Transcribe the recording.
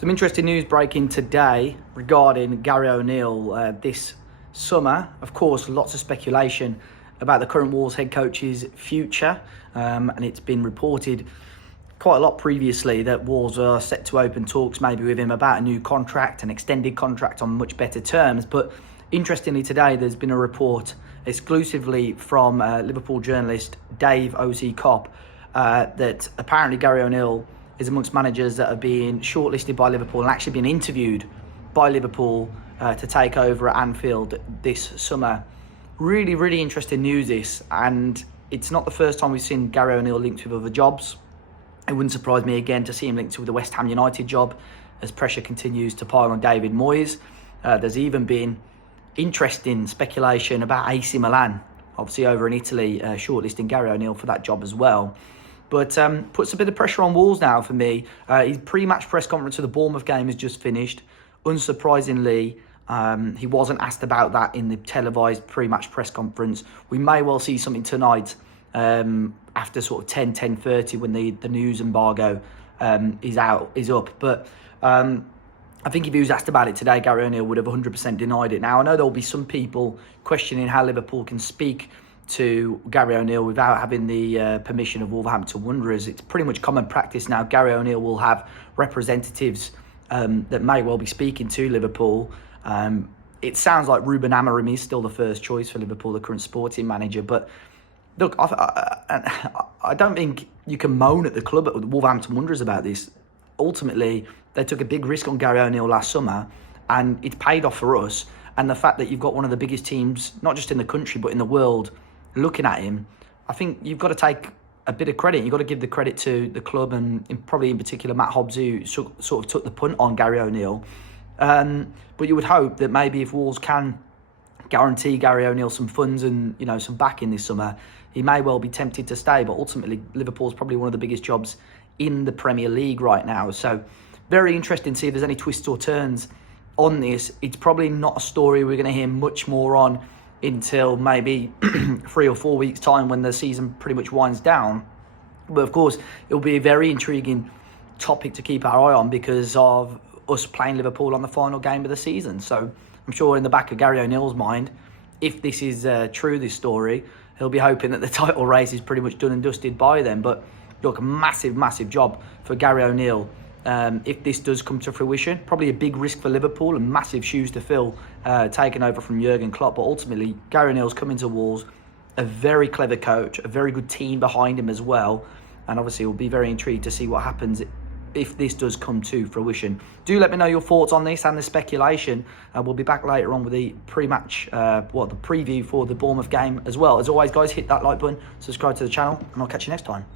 Some interesting news breaking today regarding Gary O'Neill this summer. Of course, lots of speculation about the current Wolves head coach's future, and it's been reported quite a lot previously that Wolves are set to open talks maybe with him about a new contract, an extended contract on much better terms. But interestingly today, there's been a report exclusively from Liverpool journalist Dave O.C. Kopp that apparently Gary O'Neill is amongst managers that are being shortlisted by Liverpool and actually being interviewed by Liverpool to take over at Anfield this summer. Really, really interesting news this, and it's not the first time we've seen Gary O'Neill linked with other jobs. It wouldn't surprise me again to see him linked with the West Ham United job as pressure continues to pile on David Moyes. There's even been interesting speculation about AC Milan, obviously over in Italy, shortlisting Gary O'Neill for that job as well. But puts a bit of pressure on Wolves now for me. His pre-match press conference for the Bournemouth game has just finished. Unsurprisingly, he wasn't asked about that in the televised pre-match press conference. We may well see something tonight after sort of 10:30 when the news embargo is up. But I think if he was asked about it today, Gary O'Neill would have 100% denied it. Now, I know there'll be some people questioning how Liverpool can speak to Gary O'Neill without having the permission of Wolverhampton Wanderers. It's pretty much common practice now. Gary O'Neill will have representatives that may well be speaking to Liverpool. It sounds like Ruben Amorim is still the first choice for Liverpool, the current sporting manager. But look, I don't think you can moan at the club, at Wolverhampton Wanderers, about this. Ultimately, they took a big risk on Gary O'Neill last summer, and it's paid off for us. And the fact that you've got one of the biggest teams, not just in the country, but in the world, looking at him, I think you've got to take a bit of credit. You've got to give the credit to the club and probably in particular Matt Hobbs, who sort of took the punt on Gary O'Neill. But you would hope that maybe if Wolves can guarantee Gary O'Neill some funds and some backing this summer, he may well be tempted to stay. But ultimately, Liverpool's probably one of the biggest jobs in the Premier League right now. So very interesting to see if there's any twists or turns on this. It's probably not a story we're going to hear much more on until maybe 3 or 4 weeks' time when the season pretty much winds down. But of course, it'll be a very intriguing topic to keep our eye on because of us playing Liverpool on the final game of the season. So I'm sure in the back of Gary O'Neill's mind, if this is true, this story, he'll be hoping that the title race is pretty much done and dusted by then. But look, a massive, massive job for Gary O'Neill. If this does come to fruition, probably a big risk for Liverpool and massive shoes to fill, taking over from Jurgen Klopp. But ultimately, Gary O'Neill's coming to Wolves, a very clever coach, a very good team behind him as well. And obviously, we'll be very intrigued to see what happens if this does come to fruition. Do let me know your thoughts on this and the speculation. We'll be back later on with the pre-match, the preview for the Bournemouth game as well. As always, guys, hit that like button, subscribe to the channel, and I'll catch you next time.